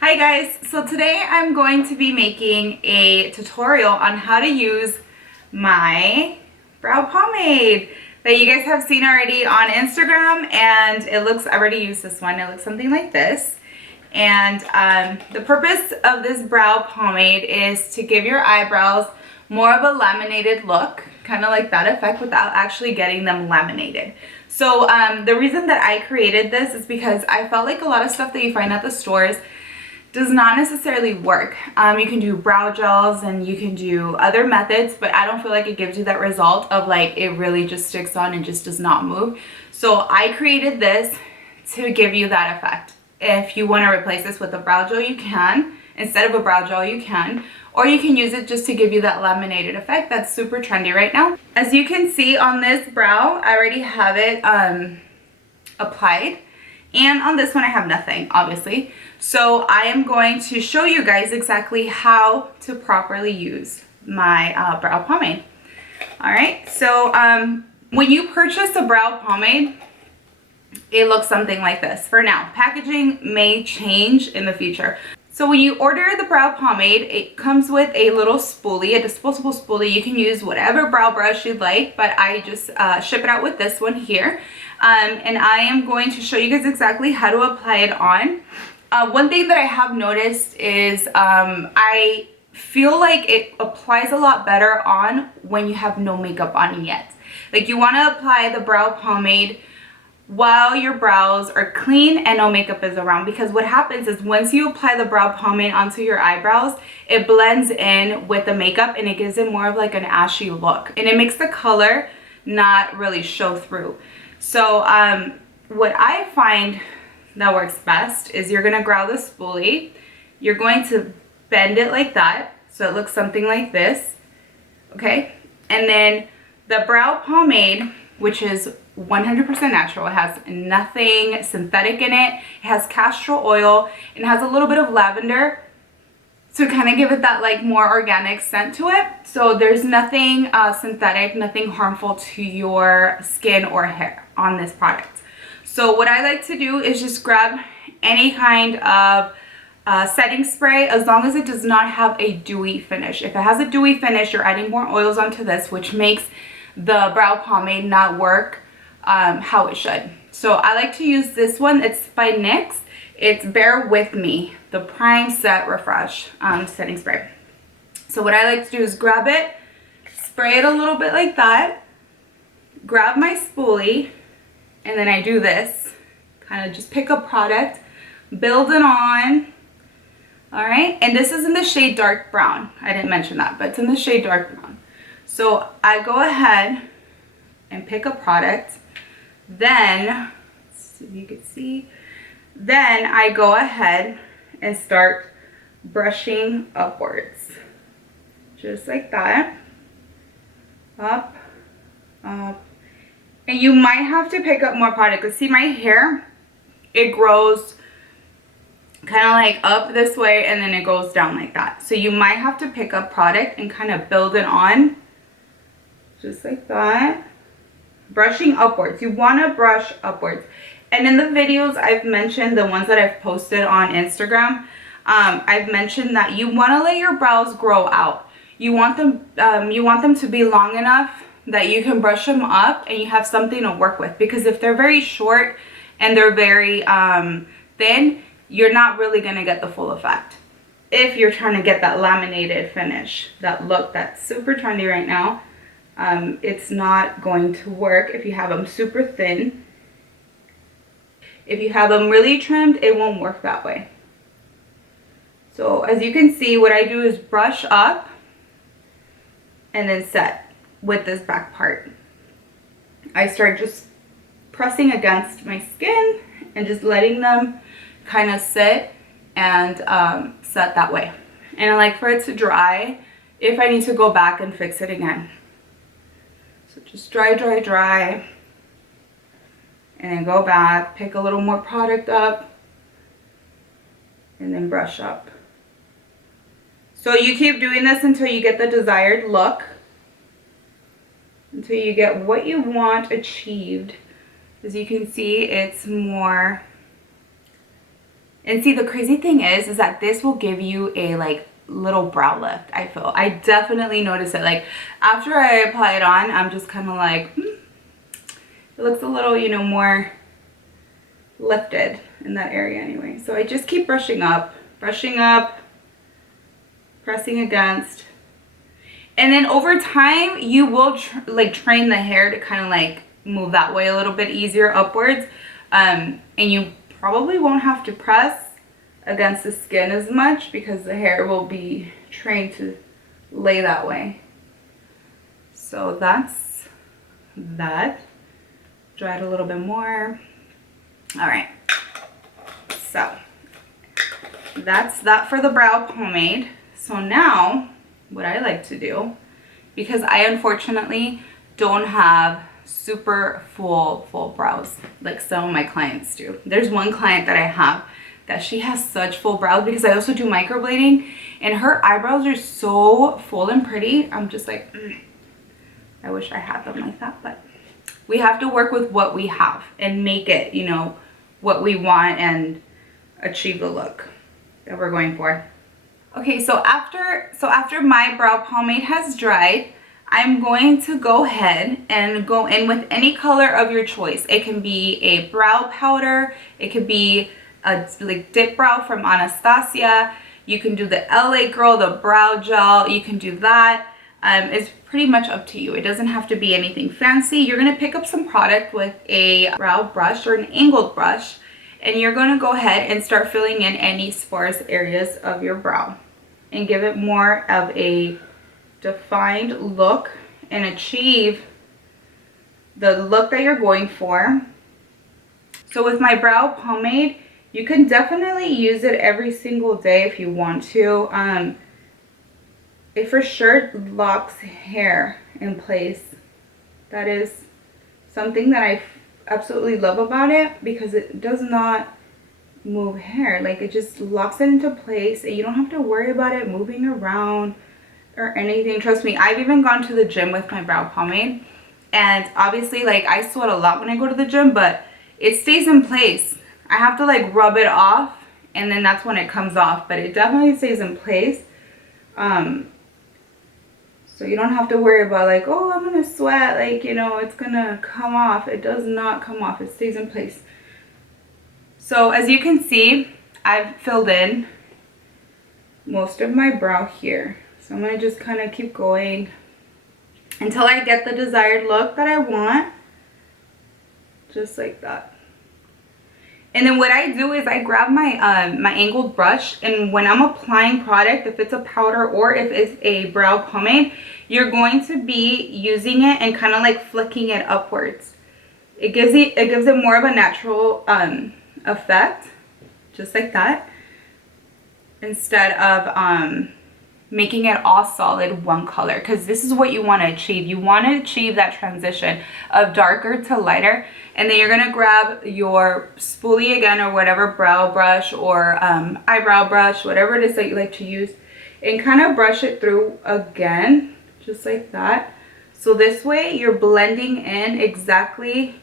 Hi guys, so today I'm going to be making a tutorial on how to use my brow pomade that you guys have seen already on Instagram, and I already used this one. It looks something like this. And the purpose of this brow pomade is to give your eyebrows more of a laminated look, kind of like that effect without actually getting them laminated. So the reason that I created this is because I felt like a lot of stuff that you find at the stores does not necessarily work. You can do brow gels and you can do other methods, but I don't feel like it gives you that result of like it really just sticks on and just does not move. So I created this to give you that effect. If you want to replace this with a brow gel, you can. Instead of a brow gel, you can. Or you can use it just to give you that laminated effect that's super trendy right now. As you can see on this brow, I already have it applied. And on this one, I have nothing, obviously. So I am going to show you guys exactly how to properly use my brow pomade. All right, so when you purchase a brow pomade, it looks something like this. For now, packaging may change in the future. So when you order the brow pomade, it comes with a little spoolie, a disposable spoolie. You can use whatever brow brush you'd like, but I just ship it out with this one here. And I am going to show you guys exactly how to apply it on. One thing that I have noticed is I feel like it applies a lot better on when you have no makeup on yet. Like, you want to apply the brow pomade while your brows are clean and no makeup is around, because what happens is once you apply the brow pomade onto your eyebrows, it blends in with the makeup and it gives it more of like an ashy look, and it makes the color not really show through. So what I find that works best is you're gonna grab the spoolie, you're going to bend it like that so it looks something like this, okay? And then the brow pomade, which is 100% natural. It has nothing synthetic in it. It has castor oil and it has a little bit of lavender to kind of give it that like more organic scent to it. So there's nothing synthetic, nothing harmful to your skin or hair on this product. So what I like to do is just grab any kind of setting spray, as long as it does not have a dewy finish. If it has a dewy finish, you're adding more oils onto this, which makes the brow pomade not work how it should. So I like to use this one. It's by NYX. It's Bear With Me, the Prime Set Refresh setting spray. So what I like to do is grab it, spray it a little bit like that, grab my spoolie, and then I do this. Kind of just pick a product, build it on. All right, and this is in the shade dark brown. I didn't mention that, but it's in the shade dark brown. So I go ahead and pick a product. Then, let's see if you can see, then I go ahead and start brushing upwards. Just like that. Up, up. And you might have to pick up more product. Because see, my hair, it grows kind of like up this way and then it goes down like that. So you might have to pick up product and kind of build it on. Just like that. Brushing upwards. You want to brush upwards. And in the videos I've mentioned, the ones that I've posted on Instagram, I've mentioned that you want to let your brows grow out. You want them to be long enough that you can brush them up and you have something to work with. Because if they're very short and they're very thin, you're not really going to get the full effect. If you're trying to get that laminated finish, that look that's super trendy right now, it's not going to work if you have them super thin. If you have them really trimmed, it won't work that way. So as you can see, what I do is brush up and then set with this back part. I start just pressing against my skin and just letting them kind of sit and set that way. And I like for it to dry if I need to go back and fix it again. So just dry, dry, dry. And then go back, pick a little more product up, and then brush up. So you keep doing this until you get the desired look, until you get what you want achieved. As you can see, it's more And see, the crazy thing is that this will give you a like little brow lift. I definitely notice it. Like after I apply it on, I'm just kind of like, it looks a little, you know, more lifted in that area anyway. So I just keep brushing up, pressing against. And then over time, you will like train the hair to kind of like move that way a little bit easier upwards. And you probably won't have to press against the skin as much because the hair will be trained to lay that way. So that's that. Dry it a little bit more. All right. So that's that for the brow pomade. So now what I like to do, because I unfortunately don't have super full brows like some of my clients do. There's one client that I have that she has such full brows because I also do microblading, and her eyebrows are so full and pretty. I'm just like, I wish I had them like that, but we have to work with what we have and make it, you know, what we want and achieve the look that we're going for. Okay, so after my brow pomade has dried, I'm going to go ahead and go in with any color of your choice. It can be a brow powder, it could be a like dip brow from Anastasia. You can do the LA Girl, the brow gel, you can do that. It's pretty much up to you. It doesn't have to be anything fancy. You're gonna pick up some product with a brow brush or an angled brush, and you're gonna go ahead and start filling in any sparse areas of your brow and give it more of a defined look and achieve the look that you're going for. So with my brow pomade, you can definitely use it every single day if you want to. It for sure locks hair in place. That is something that I absolutely love about it, because it does not move hair. Like, it just locks it into place and you don't have to worry about it moving around or anything. Trust me, I've even gone to the gym with my brow pomade, and obviously like I sweat a lot when I go to the gym, but it stays in place. I have to like rub it off and then that's when it comes off, but it definitely stays in place. So you don't have to worry about like, oh, I'm gonna sweat, like, you know, it's gonna come off. It does not come off, it stays in place. So as you can see, I've filled in most of my brow here. So I'm gonna just kind of keep going until I get the desired look that I want, just like that. And then what I do is I grab my my angled brush, and when I'm applying product, if it's a powder or if it's a brow pomade, you're going to be using it and kind of like flicking it upwards. It gives it more of a natural effect, just like that, instead of making it all solid one color, because this is what you want to achieve. You want to achieve that transition of darker to lighter, and then you're going to grab your spoolie again, or whatever brow brush or eyebrow brush, whatever it is that you like to use, and kind of brush it through again, just like that. So this way you're blending in exactly,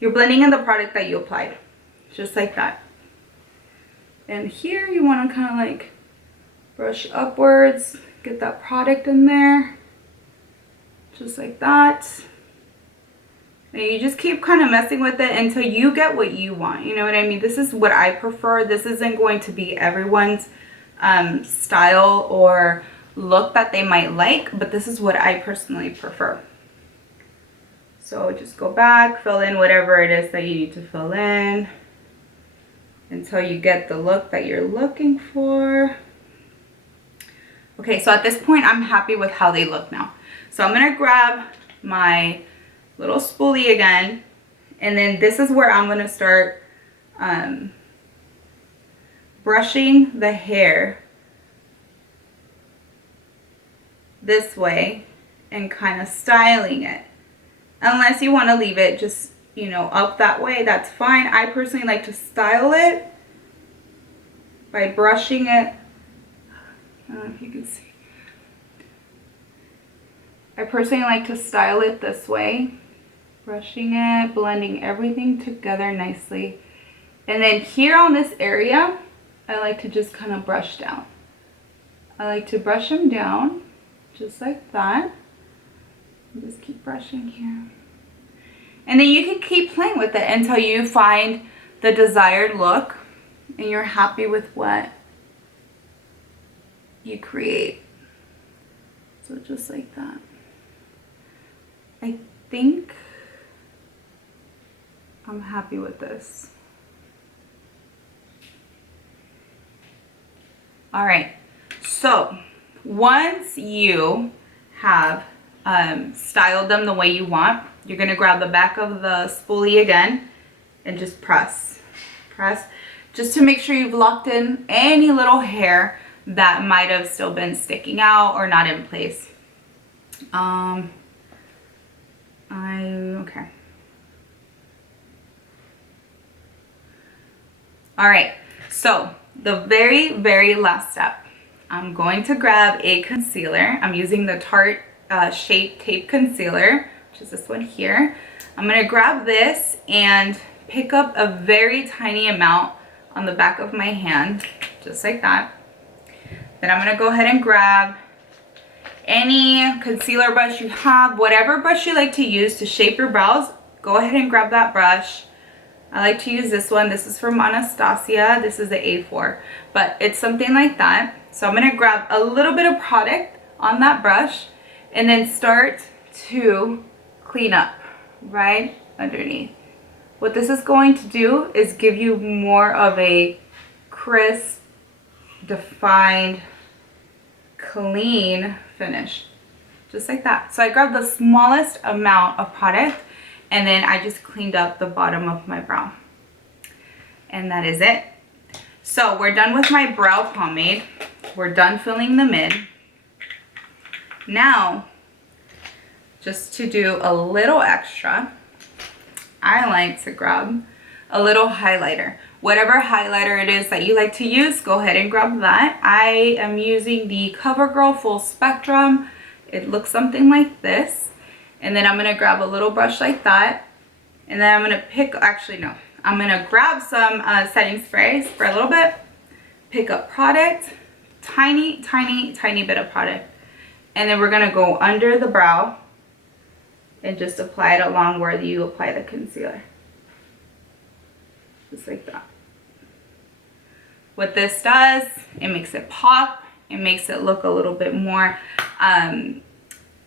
you're blending in the product that you applied, just like that. And here you want to kind of like brush upwards, get that product in there, just like that. And you just keep kind of messing with it until you get what you want. You know what I mean? This is what I prefer. This isn't going to be everyone's style or look that they might like, but this is what I personally prefer. So just go back, fill in whatever it is that you need to fill in until you get the look that you're looking for. Okay, so at this point, I'm happy with how they look now. So I'm gonna grab my little spoolie again, and then this is where I'm gonna start brushing the hair this way and kind of styling it. Unless you want to leave it just, you know, up that way, that's fine. I personally like to style it by brushing it. I don't know if you can see. I personally like to style it this way, brushing it, blending everything together nicely, And then here on this area, I like to just kind of brush down. I like to brush them down just like that. Just keep brushing here. And then you can keep playing with it until you find the desired look and you're happy with what you create. So just like that. I think I'm happy with this. All right, so once you have styled them the way you want, you're gonna grab the back of the spoolie again and just press, just to make sure you've locked in any little hair that might have still been sticking out or not in place. Okay. All right, so the very last step, I'm going to grab a concealer. I'm using the Tarte Shape Tape Concealer, which is this one here. I'm gonna grab this and pick up a very tiny amount on the back of my hand, just like that. Then I'm gonna go ahead and grab any concealer brush you have, whatever brush you like to use to shape your brows, go ahead and grab that brush. I like to use this one. This is from Anastasia. This is the A4, but it's something like that. So I'm gonna grab a little bit of product on that brush and then start to clean up right underneath. What this is going to do is give you more of a crisp, defined, clean finish, just like that. So I grabbed the smallest amount of product and then I just cleaned up the bottom of my brow, and that is it. So we're done with my brow pomade. We're done filling the mid. Now, just to do a little extra, I like to grab a little highlighter. Whatever highlighter it is that you like to use, go ahead and grab that. I am using the CoverGirl Full Spectrum. It looks something like this. And then I'm gonna grab a little brush like that. And then I'm gonna I'm gonna grab some setting spray a little bit, pick up product, tiny bit of product. And then we're gonna go under the brow and just apply it along where you apply the concealer. Just like that. What this does, it makes it pop. It makes it look a little bit more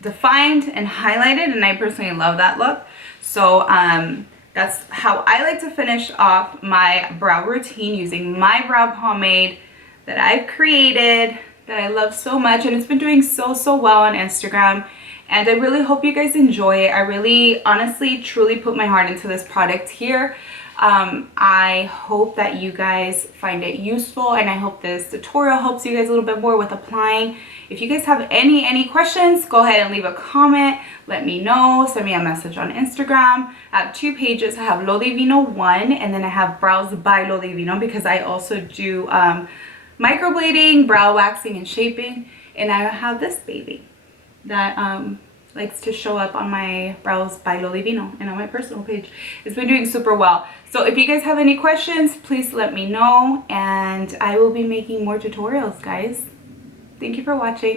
defined and highlighted, and I personally love that look. So that's how I like to finish off my brow routine, using my brow pomade that I've created, that I love so much, and it's been doing so well on Instagram. And I really hope you guys enjoy it. I really, honestly, truly put my heart into this product here. I hope that you guys find it useful, and I hope this tutorial helps you guys a little bit more with applying. If you guys have any questions, go ahead and leave a comment. Let me know. Send me a message on Instagram. I have 2 pages. I have Lo Divino 1, and then I have Brows by Lo Divino, because I also do microblading, brow waxing, and shaping. And I have this baby that likes to show up on my Brows by Lo Divino and on my personal page. It's been doing super well. So if you guys have any questions, please let me know, and I will be making more tutorials, guys. Thank you for watching.